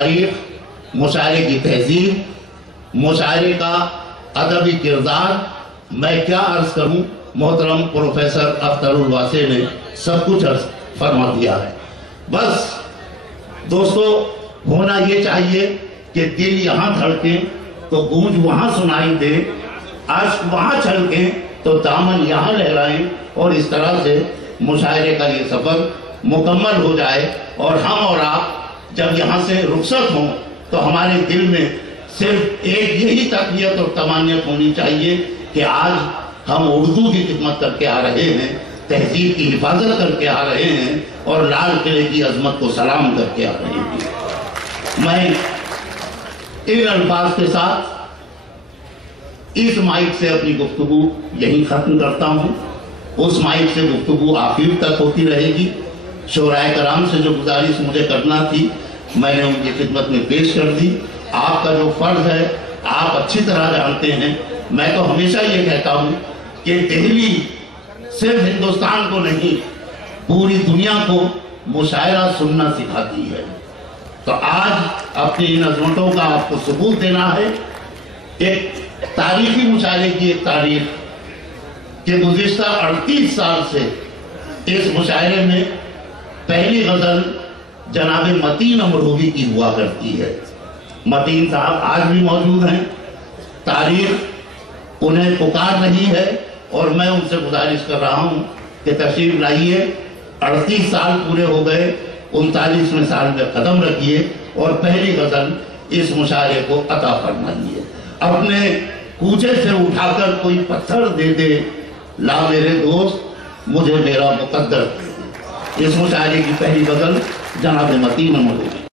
تاریخ، مشاعرے کی تہذیب، مشاعرے کا ادبی کردار، میں کیا عرض کروں، محترم پروفیسر اختر الواسع نے سب کچھ عرض فرما دیا ہے۔ بس دوستو، ہونا یہ چاہیے کہ دل یہاں دھڑکیں تو گونج وہاں سنائی دے، عشق وہاں چھلکیں تو دامن یہاں لہرائیں، اور اس طرح سے مشاعرے کا یہ سفر مکمل ہو جائے، اور ہم اور آپ جب یہاں سے رخصت ہوں تو ہمارے دل میں صرف ایک یہی تقویت اور تمانیت ہونی چاہیے کہ آج ہم اردو کی خدمت کر کے آ رہے ہیں، تہذیب کی حفاظت کر کے آ رہے ہیں، اور لال قلعے کی عظمت کو سلام کر کے آ رہے ہیں۔ میں ان الفاظ کے ساتھ اس مائک سے اپنی گفتگو یہیں ختم کرتا ہوں۔ اس مائک سے گفتگو آخر تک ہوتی رہے گی۔ شورائے کرام سے جو گزارش مجھے کرنا تھی میں نے ان کی خدمت میں پیش کر دی۔ آپ کا جو فرض ہے آپ اچھی طرح جانتے ہیں۔ میں تو ہمیشہ یہ کہتا ہوں کہ دہلی صرف ہندوستان کو نہیں پوری دنیا کو مشاعرہ سننا سکھاتی ہے۔ تو آج اپنی ان عظمتوں کا آپ کو ثبوت دینا ہے۔ ایک تاریخی مشاعرے کی ایک تاریخ کہ گزشتہ 38 سال سے اس مشاعرے میں پہلی غزل جناب متین امروہی کی ہوا کرتی ہے۔ متین صاحب آج بھی موجود ہیں، تاریخ انہیں پکار رہی ہے، اور میں ان سے گزارش کر رہا ہوں کہ تشریف لائیے۔ 38 سال پورے ہو گئے، 39ویں سال میں قدم رکھیے اور پہلی غزل اس مشاعرے کو عطا فرمائیے۔ اپنے کوچے سے اٹھا کر کوئی پتھر دے دے، لا میرے دوست مجھے میرا مقدر دے دے۔ اس مشاعرے کی پہلی غزل جناب متین امروہی۔